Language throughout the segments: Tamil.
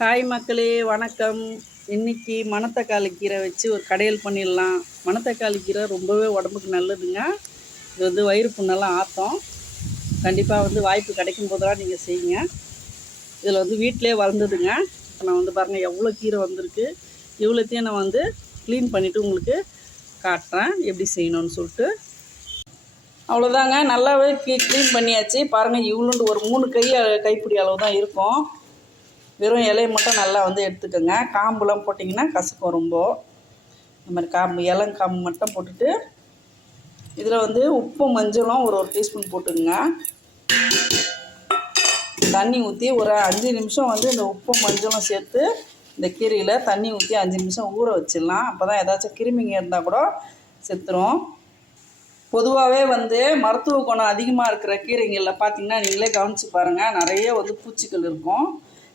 ஹாய் மக்களே வணக்கம். இன்னைக்கு மணத்தக்காளி கீரை வச்சு ஒரு கடையல் பண்ணிடலாம். மணத்தக்காளி கீரை ரொம்பவே உடம்புக்கு நல்லதுங்க. இது வந்து வயிறு புண்ணெல்லாம் ஆற்றும் கண்டிப்பாக வந்து வாய்ப்பு கிடைக்கும் போதெல்லாம் நீங்கள் செய்யுங்க. இதில் வந்து வீட்டிலே வளர்ந்ததுங்க. இப்போ நான் வந்து பாருங்கள் எவ்வளோ கீரை வந்திருக்கு. இவ்வளோத்தையும் நான் வந்து க்ளீன் பண்ணிவிட்டு உங்களுக்கு காட்டுறேன். எப்படி செய்யணும்னு சொல்லிட்டு. அவ்வளோதாங்க நல்லாவே க்ளீன் பண்ணியாச்சு. பாருங்கள் இவ்வளோண்டு ஒரு மூணு கை கைப்பிடி அளவு தான் இருக்கும். வெறும் இலையை மட்டும் நல்லா வந்து எடுத்துக்கோங்க. காம்புலாம் போட்டிங்கன்னா கசக்கும் ரொம்ப. இந்த மாதிரி காம்பு இளங்காம்பு மட்டும் போட்டுட்டு இதில் வந்து உப்பு மஞ்சளும் ஒரு ஒரு டீஸ்பூன் போட்டுக்கோங்க. தண்ணி ஊற்றி ஒரு அஞ்சு நிமிஷம் வந்து இந்த உப்பு மஞ்சளும் சேர்த்து இந்த கீரையில் தண்ணி ஊற்றி அஞ்சு நிமிஷம் ஊற வச்சிடலாம். அப்போ தான் ஏதாச்சும் கிருமிங்க இருந்தால் கூட செத்துரும். பொதுவாகவே வந்து மருத்துவ குணம் அதிகமாக இருக்கிற கீரைங்களில் பார்த்தீங்கன்னா நீங்களே கவனித்து பாருங்கள் நிறைய வந்து பூச்சிகள் இருக்கும்.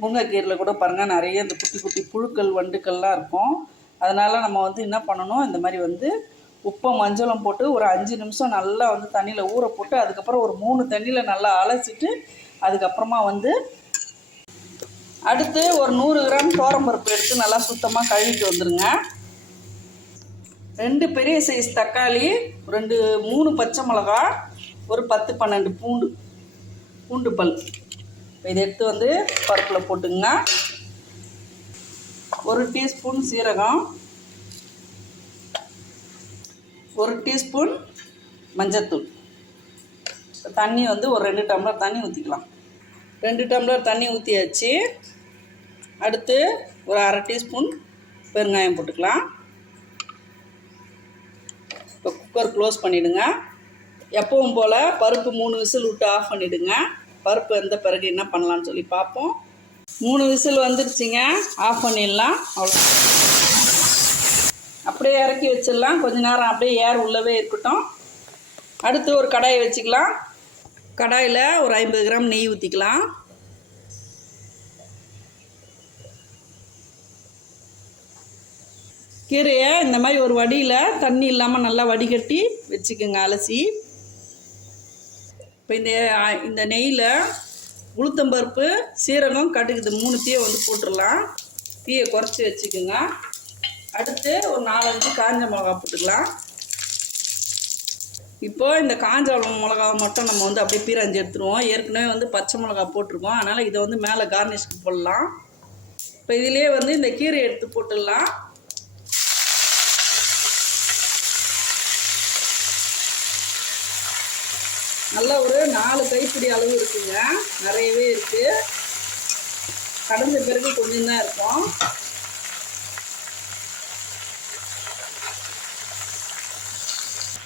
முருங்கைக்கீரையில் கூட பாருங்கள் நிறைய இந்த குட்டி குட்டி புழுக்கள் வண்டுக்கள்லாம் இருக்கும். அதனால் நம்ம வந்து என்ன பண்ணணும் இந்த மாதிரி வந்து உப்பும் மஞ்சளும் போட்டு ஒரு அஞ்சு நிமிஷம் நல்லா வந்து தண்ணியில் ஊற போட்டு அதுக்கப்புறம் ஒரு மூணு தண்ணியில் நல்லா அலசிட்டு அதுக்கப்புறமா வந்து அடுத்து ஒரு நூறு கிராம் தோரம்பருப்பு எடுத்து நல்லா சுத்தமாக கழுவிட்டு வந்துடுங்க ரெண்டு பெரிய சைஸ் தக்காளி ரெண்டு மூணு பச்சை மிளகா ஒரு பத்து பன்னெண்டு பூண்டு பூண்டு பல். இதை எடுத்து வந்து பருப்பில் போட்டுங்க ஒரு டீஸ்பூன் சீரகம் ஒரு டீஸ்பூன் மஞ்சத்தூள். தண்ணி வந்து ஒரு ரெண்டு டம்ளர் தண்ணி ஊற்றிக்கலாம் ரெண்டு டம்ளர் தண்ணி ஊற்றியாச்சு அடுத்து ஒரு அரை டீஸ்பூன் பெருங்காயம் போட்டுக்கலாம். இப்போ குக்கர் க்ளோஸ் பண்ணிவிடுங்க எப்பவும் போல் பருப்பு மூணு விசில் விட்டு ஆஃப் பண்ணிவிடுங்க பருப்பு வெந்த பிறகு என்ன பண்ணலான்னு சொல்லி பார்ப்போம். மூணு விசில் வந்துருச்சுங்க. ஆஃப் பண்ணிடலாம். அவ்வளோ அப்படியே இறக்கி வச்சிடலாம். கொஞ்ச நேரம் அப்படியே ஏர் உள்ளவே இருக்கட்டும். அடுத்து ஒரு கடாயை வச்சுக்கலாம். கடாயில் ஒரு ஐம்பது கிராம் நெய் ஊற்றிக்கலாம் கீரையை இந்த மாதிரி ஒரு வடியில் தண்ணி இல்லாமல் நல்லா வடிகட்டி வச்சுக்கோங்க அலசி. இப்போ இந்த இந்த நெய்யில் உளுத்தம்பருப்பு சீரகம் கடுகு இது மூணுத்தையும் வந்து போட்டுடலாம் தீயை குறைச்சி வச்சுக்கோங்க. அடுத்து ஒரு நாலஞ்சு காஞ்ச மிளகா போட்டுக்கலாம். இப்போது இந்த காஞ்ச மிளகாவை மட்டும் நம்ம வந்து அப்படியே பீரஞ்சு எடுத்துருவோம். ஏற்கனவே வந்து பச்சை மிளகா போட்டிருக்கோம். அதனால் இதை வந்து மேலே கார்னிஷ்க்கு போடலாம். இப்போ இதிலே வந்து இந்த கீரை எடுத்து போட்டுடலாம். நல்ல ஒரு நாலு கைப்பிடி அளவு இருக்குங்க. நிறையவே இருக்குது கடந்த பிறகு கொஞ்சம் தான் இருக்கும்.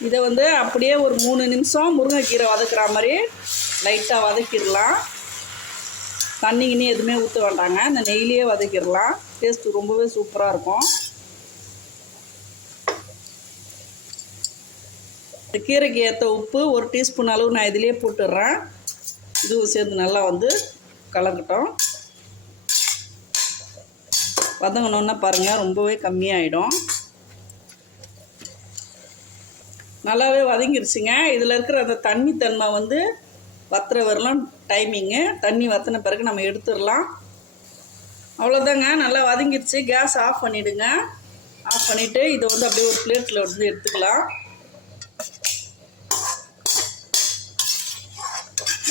இதை வந்து அப்படியே ஒரு மூணு நிமிஷம் முருங்கைக்கீரை வதக்குற மாதிரி லைட்டாக வதக்கிடலாம். தண்ணி கிண்ணி எதுவுமே ஊற்ற வேண்டாங்க. இந்த நெய்லேயே வதக்கிடலாம். டேஸ்ட்டு ரொம்பவே சூப்பராக இருக்கும். இந்த கீரைக்கு ஏற்ற உப்பு ஒரு டீஸ்பூன் அளவு நான் இதிலே போட்டுடுறேன். இதுவும் சேர்ந்து நல்லா வந்து கலக்கட்டும். வதங்கணுன்னா பாருங்கள் ரொம்பவே கம்மியாயிடும். நல்லாவே வதங்கிருச்சுங்க. இதில் இருக்கிற அந்த தண்ணி தன்மை வந்து வத்துற வரலாம் டைமிங்கு தண்ணி வத்தின பிறகு நம்ம எடுத்துடலாம். அவ்வளோதாங்க நல்லா வதங்கிருச்சு. கேஸ் ஆஃப் பண்ணிவிடுங்க ஆஃப் பண்ணிவிட்டு இதை வந்து அப்படியே ஒரு பிளேட்டில் வந்து எடுத்துக்கலாம்.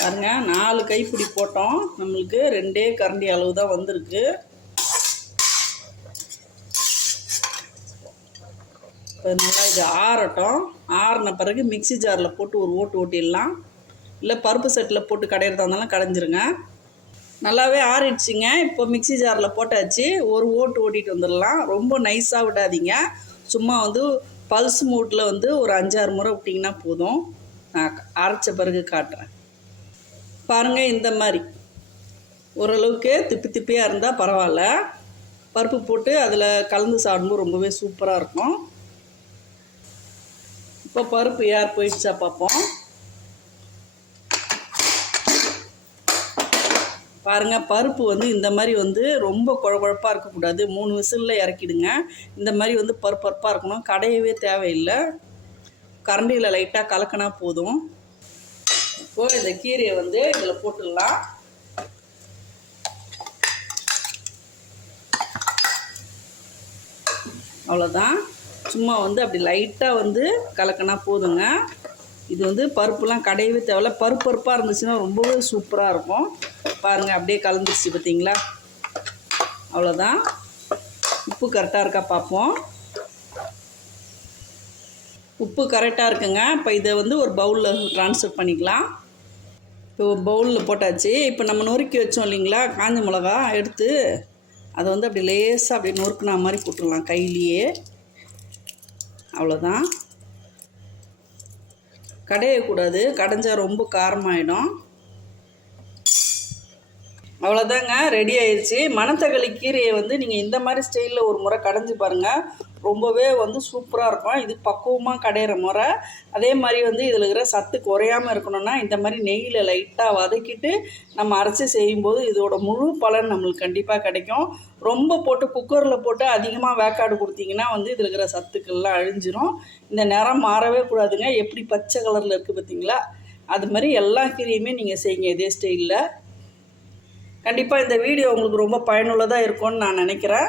பாருங்க நாலு கைப்பிடி போட்டோம். நம்மளுக்கு ரெண்டே கரண்டி அளவு தான் வந்திருக்கு. இப்போ நல்லா இது ஆறட்டும். ஆறின பிறகு மிக்சி ஜாரில் போட்டு ஒரு ஓட்டு ஓட்டிடலாம். இல்லை பருப்பு செட்டில் போட்டு கடையிறதா இருந்தாலும் கடைஞ்சிருங்க. நல்லாவே ஆறிடுச்சிங்க. இப்போ மிக்சி ஜாரில் போட்டாச்சு. ஒரு ஓட்டு ஓட்டிகிட்டு வந்துடலாம். ரொம்ப நைஸாக விடாதீங்க. சும்மா வந்து பல்ஸ் மூட்டில் வந்து ஒரு அஞ்சாறு முறை விட்டிங்கன்னா போதும். நான் அரைச்ச பிறகு காட்டுறேன். பாருங்கள் இந்த மாதிரி. ஓரளவுக்கு திப்பி திப்பியாக இருந்தால் பரவாயில்ல. பருப்பு போட்டு அதில் கலந்து சாப்பிடும்போது ரொம்பவே சூப்பராக இருக்கும். இப்போ பருப்பு யார் போயிடுச்சா பார்ப்போம் பாருங்கள் பருப்பு வந்து இந்த மாதிரி வந்து ரொம்ப குழகுழப்பாக இருக்கக்கூடாது. மூணு விசிலில் இறக்கிடுங்க. இந்த மாதிரி வந்து பருப்பருப்பாக இருக்கணும். கடையவே தேவையில்லை. கரண்டியில் லைட்டாக கலக்கினா போதும். இப்போது இந்த கீரையை வந்து இதில் போட்டுடலாம். அவ்வளோதான் சும்மா வந்து அப்படி லைட்டாக வந்து கலக்கினா போதுங்க. இது வந்து பருப்புலாம் கடையவே தேவையில்ல. பருப்பு பருப்பாக இருந்துச்சுன்னா ரொம்பவே சூப்பராக இருக்கும். பாருங்கள் அப்படியே கலந்துருச்சு பார்த்தீங்களா அவ்வளோதான் உப்பு கரெக்டாக இருக்கா பார்ப்போம். உப்பு கரெக்டாக இருக்குங்க. இப்போ இதை வந்து ஒரு பவுலில் ட்ரான்ஸ்ஃபர் பண்ணிக்கலாம். இப்போ பவுலில் போட்டாச்சு. இப்போ நம்ம நொறுக்கி வச்சோம் இல்லைங்களா? காஞ்ச மிளகா எடுத்து அதை வந்து அப்படி லேசாக அப்படி நொறுக்குனா மாதிரி போட்டுடலாம் கையிலேயே. அவ்வளோதான் கடையக்கூடாது. கடைஞ்சால் ரொம்ப காரமாயிடும். அவ்வளோதாங்க ரெடி ஆயிடுச்சு மணத்தக்காளி கீரையை வந்து நீங்கள் இந்த மாதிரி ஸ்டைலில் ஒரு முறை கடைஞ்சி பாருங்கள் ரொம்பவே வந்து சூப்பராக இருக்கும். இது பக்குவமாக கடையிற முறை. அதே மாதிரி வந்து இதில் இருக்கிற சத்து குறையாமல் இருக்கணும்னா இந்த மாதிரி நெய்யில் லைட்டாக வதக்கிட்டு நம்ம அரைச்சி செய்யும்போது இதோட முழு பலன் நம்மளுக்கு கண்டிப்பாக கிடைக்கும். ரொம்ப போட்டு குக்கரில் போட்டு அதிகமாக வேக்காடு கொடுத்தீங்கன்னா வந்து இதில் இருக்கிற சத்துக்கள்லாம் அழிஞ்சிரும். இந்த நிறம் மாறவே கூடாதுங்க. எப்படி பச்சை கலரில் இருக்குது பார்த்தீங்களா? அது மாதிரி எல்லா கீரையுமே நீங்கள் செய்யுங்க இதே ஸ்டைலில் கண்டிப்பாக இந்த வீடியோ உங்களுக்கு ரொம்ப பயனுள்ளதாக இருக்கும்னு நான் நினைக்கிறேன்.